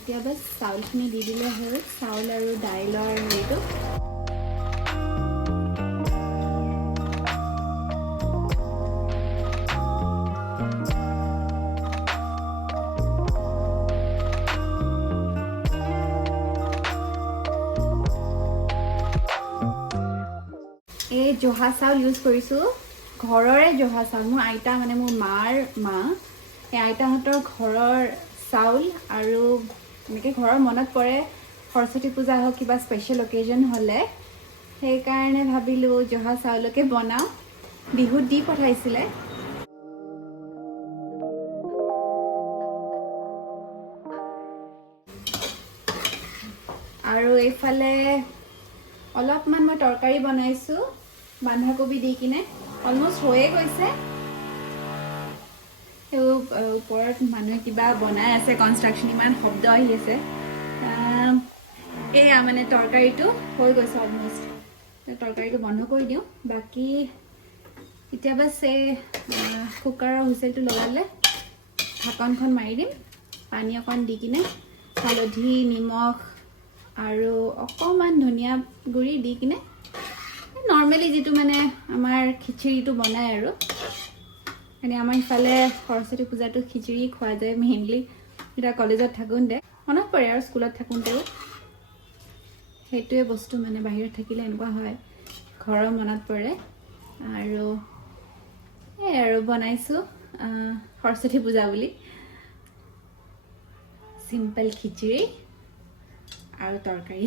এতিয়া বাছ চাউলখিনি দি দিলে হ'ল চাউল আৰু দাইলৰ হেৰিটো এই জহা চাউল ইউজ কৰিছোঁ ঘৰৰে জহা চাউল মোৰ আইতা মানে মোৰ মাৰ মা এই আইতাহঁতৰ ঘৰৰ চাউল আৰু এনেকৈ ঘৰৰ মনত পৰে সৰস্বতী পূজা হওক কিবা স্পেচিয়েল অকেজন হ'লে সেইকাৰণে ভাবিলোঁ জহা চাউলকে বনাওঁ বিহুত দি পঠাইছিলে আৰু এইফালে অলপমান মই তৰকাৰী বনাইছোঁ বন্ধাকবি দি কিনে অলমষ্ট হৈয়ে গৈছে ওপৰত মানুহে কিবা বনাই আছে কনষ্ট্ৰাকশ্যন ইমান শব্দ আহি আছে এয়া মানে তৰকাৰীটো হৈ গৈছে অলমষ্ট তৰকাৰীটো বন্ধ কৰি দিওঁ বাকী এতিয়া বাছ এই কুকাৰৰ হুইচেলটো লগালে ঢাকনখন মাৰি দিম পানী অকণ দি কিনে হালধি নিমখ আৰু অকণমান ধনিয়া গুড়ি দি কিনে নৰ্মেলি যিটো মানে আমাৰ খিচিৰিটো বনাই আৰু মানে আমাৰ ইফালে সৰস্বতী পূজাটো খিচিৰি খোৱা যায় মেইনলি যেতিয়া কলেজত থাকোঁতে মনত পৰে আৰু স্কুলত থাকোঁতেও সেইটোৱে বস্তু মানে বাহিৰত থাকিলে এনেকুৱা হয় ঘৰৰ মনত পৰে আৰু এই আৰু বনাইছোঁ সৰস্বতী পূজা বুলি চিম্পল খিচিৰি আৰু তৰকাৰী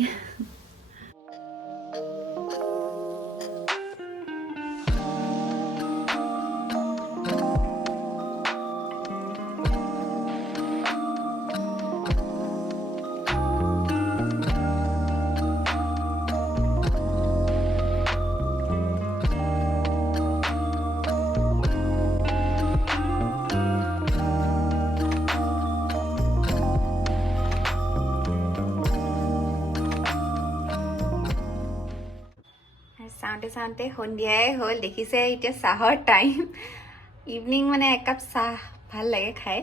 চাওঁতে চাওঁতে সন্ধিয়াই হ'ল দেখিছে এতিয়া চাহৰ টাইম ইভিনিং মানে একাপ চাহ ভাল লাগে খাই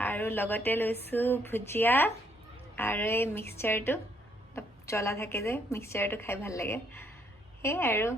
আৰু লগতে লৈছোঁ ভুজিয়া আৰু এই মিক্সচাৰটো অলপ জ্বলা থাকে যে মিক্সচাৰটো খাই ভাল লাগে সেয়াই আৰু